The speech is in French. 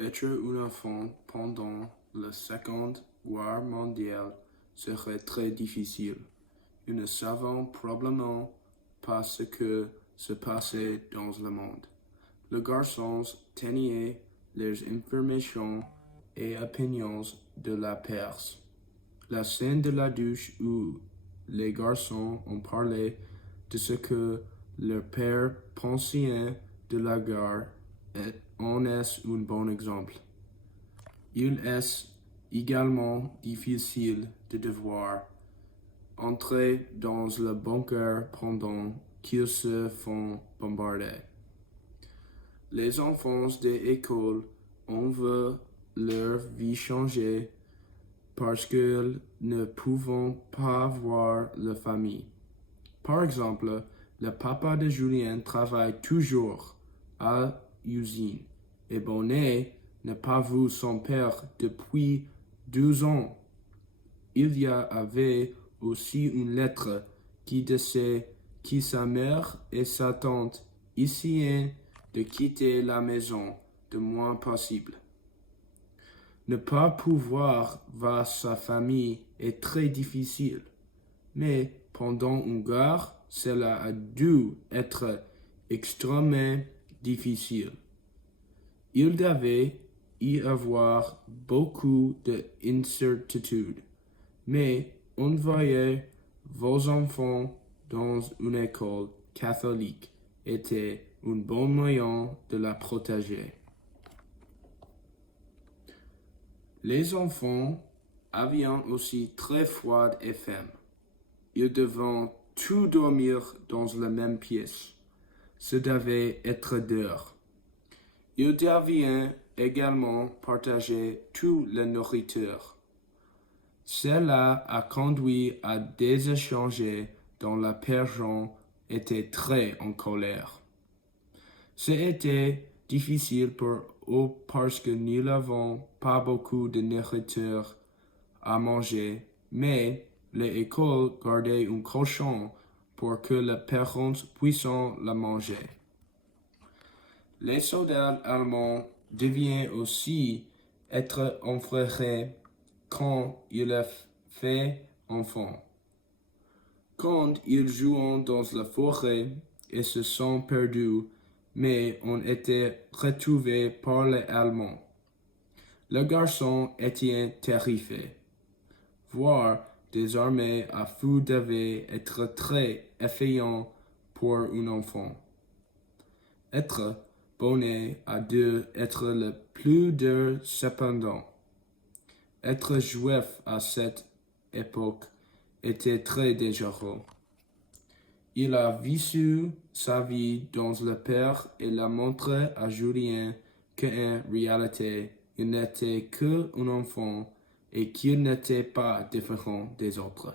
Être un enfant pendant la Seconde Guerre mondiale serait très difficile. Nous ne savons probablement pas ce que se passait dans le monde. Les garçons tenaient les informations et opinions de la Perse. La scène de la douche où les garçons ont parlé de ce que leur père pensait de la guerre en est un bon exemple. Il est également difficile de devoir entrer dans le bunker pendant qu'ils se font bombarder. Les enfants des écoles ont vu leur vie changer parce qu'ils ne pouvaient pas voir leur famille. Par exemple, le papa de Julien travaille toujours à l'usine et Bonnet n'a pas vu son père depuis 12 ans. Il y avait aussi une lettre qui disait que sa mère et sa tante essayaient de quitter la maison le moins possible. Ne pas pouvoir voir sa famille est très difficile, mais pendant une guerre, cela a dû être extrêmement difficile. Il devait y avoir beaucoup d'incertitudes, mais envoyer vos enfants dans une école catholique était un bon moyen de la protéger. Les enfants avaient aussi très froid et faim. Ils devaient tous dormir dans la même pièce. Ce devait être dur. Ils devaient également partager toute la nourriture. Cela a conduit à des échanges dont la personne était très en colère. C'était difficile pour eux parce que nous n'avons pas beaucoup de nourriture à manger, mais l'école gardait un cochon pour que les parents puissent le manger. Les soldats allemands devaient aussi être enfermés quand ils étaient enfants. Quand ils jouaient dans la forêt et se sont perdus, mais ont été retrouvés par les Allemands. Le garçon était terrifié. Voir des armées à feu devait être très effrayant pour un enfant. Être bonnet a dû être le plus dur cependant. Être juif à cette époque était très dangereux. Il a vécu sa vie dans le père et l'a montré à Julien qu'en réalité, il n'était qu'un enfant et qu'il n'était pas différent des autres.